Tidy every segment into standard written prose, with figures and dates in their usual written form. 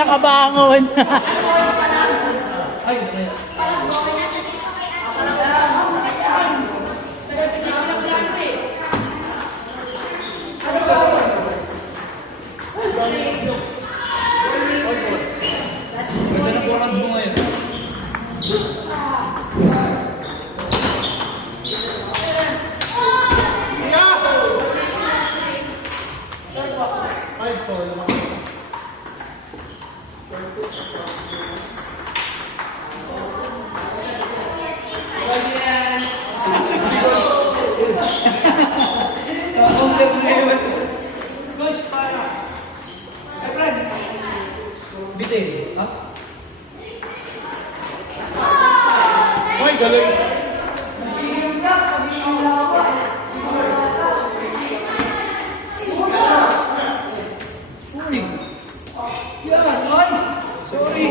nakabangon. Ay, ganda na po ang mo ngayon. Bitin, ha? Ay, galing! Uy! Yan! Ay! Sorry!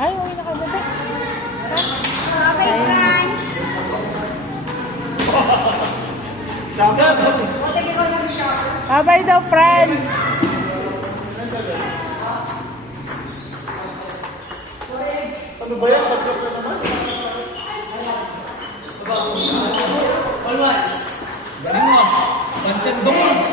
Ay, uwi na ka ba? Okay, friends. Bye-bye daw, friends. Ano ba yan? Pag-drop na naman. All right! Galing mo! Pansin doon!